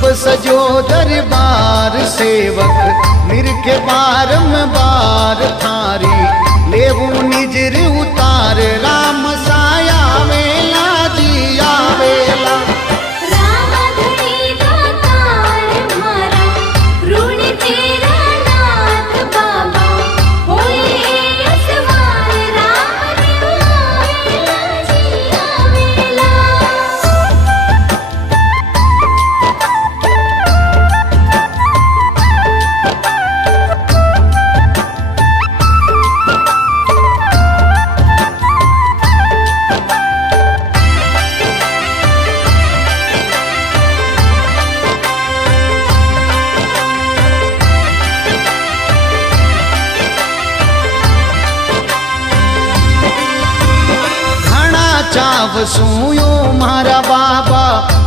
खूब सजो दरबार सेवक निरखे बारंबार थारी लेवू निजर उतार राम साया वेला जी आवेला चाव सूयो मारा बाबा